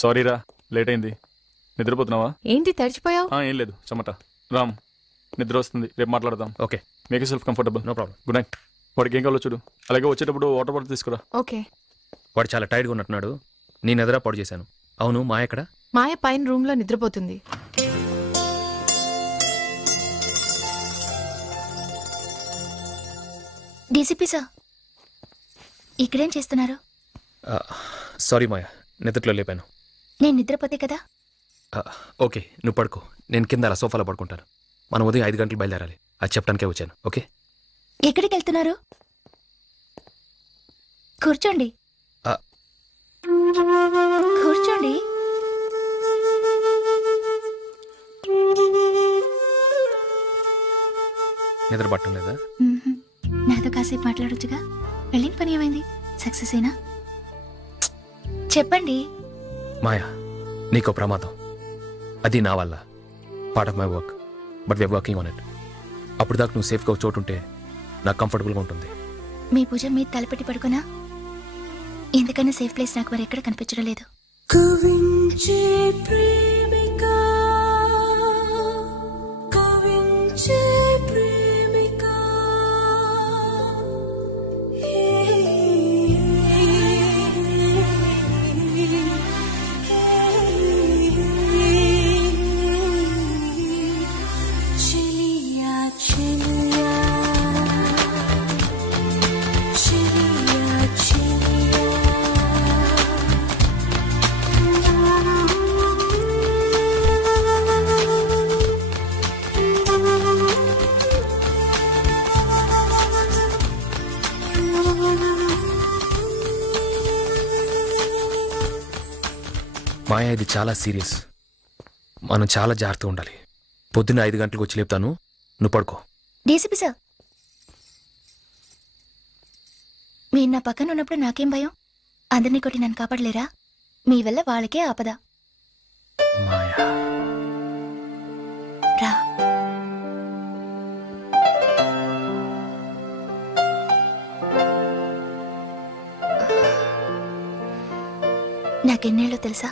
Sorry రా, late అయింది. నిద్రపోతున్నావా? ఏంటి తడిచిపోయావు? ఏం లేదు, చెమట. రామ్, నిద్ర వస్తుంది, రేపు మాట్లాడదాం. Okay, make self comfortable. No problem. Good night. వాడికి ఏం కావాలో చూడు. అలాగే వచ్చేటప్పుడు వాటర్ బాటిల్ తీసుకురా. ఓకే. వాడు చాలా టైర్డ్గా ఉన్నట్టున్నాడు. నేను ఎదురా పాడు చేశాను. అవును, మాయ ఎక్కడ? మాయ పైన రూమ్ లో నిద్రపోతుంది. డీసీపీ సార్, ఇక్కడేం చేస్తున్నారు? సారీ మాయ, నిద్రలో లేపాను. నేను నిద్రపోతే కదా. ఓకే, నువ్వు పడుకో. నేను కింద అలా సోఫాలో పడుకుంటాను. మనం ఉదయం 5 గంటలు బయలుదేరాలి. అది చెప్పడానికే వచ్చాను. ఓకే, ఎక్కడికి వెళ్తున్నారు? కూర్చోండి. కూర్చోండి. నిద్ర పట్టడం లేదా? నాతో కాసేపు మాట్లాడొచ్చుగా. వెళ్ళిన పని ఏమైంది? సక్సెస్ అయినా? చెప్పండి. మాయా, నీకో ప్రమాదం. అది నా వల్ల. Part of my work, but we're working on it. అప్పుడు దాకా నువ్వు సేఫ్గా చోటు ఉంటే నాకు కంఫర్టబుల్గా ఉంటుంది. మీ పూజ మీద తలపెట్టి పడుకున్నా ఎందుకన్నా సేఫ్ ప్లేస్ నాకు మరి ఎక్కడ కనిపించడం లేదు. మాయా, ఇది చాలా సీరియస్. మనం చాలా జాగ్రత్తగా ఉండాలి. పొద్దున్న 5 గంటలకు వచ్చి లేపుతాను, నువ్వు పడుకో. డీసీపీ సార్, మీరు నా పక్కన ఉన్నప్పుడు నాకేం భయం? అందరినీ కొట్టి నన్ను కాపాడలేరా? మీ వల్ల వాళ్ళకే ఆపద. మాయా, రా. నాకెన్నేళ్ళో తెలుసా?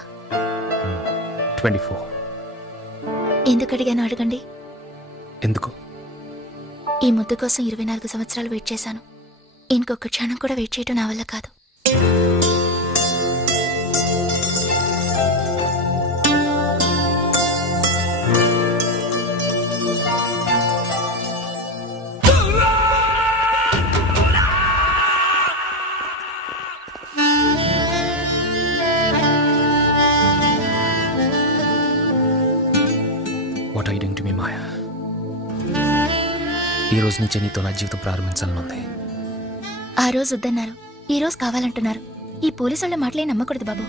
24. ఎందుకు అడిగాను అడగండి. ఎందుకు? ఈ ముద్దు కోసం 24 సంవత్సరాలు వెయిట్ చేశాను. ఇంకొక క్షణం కూడా వెయిట్ చేయడం నా వల్ల కాదు. What are you doing to me Maya? ఈ రోజు నుంచే నీతో నా జీవితం ప్రారంభించాలనుంది. ఆ రోజు వద్దన్నారు, ఈ రోజు కావాలంటున్నారు. ఈ పోలీసు వాళ్ళ మాటలే నమ్మకూడదు బాబు.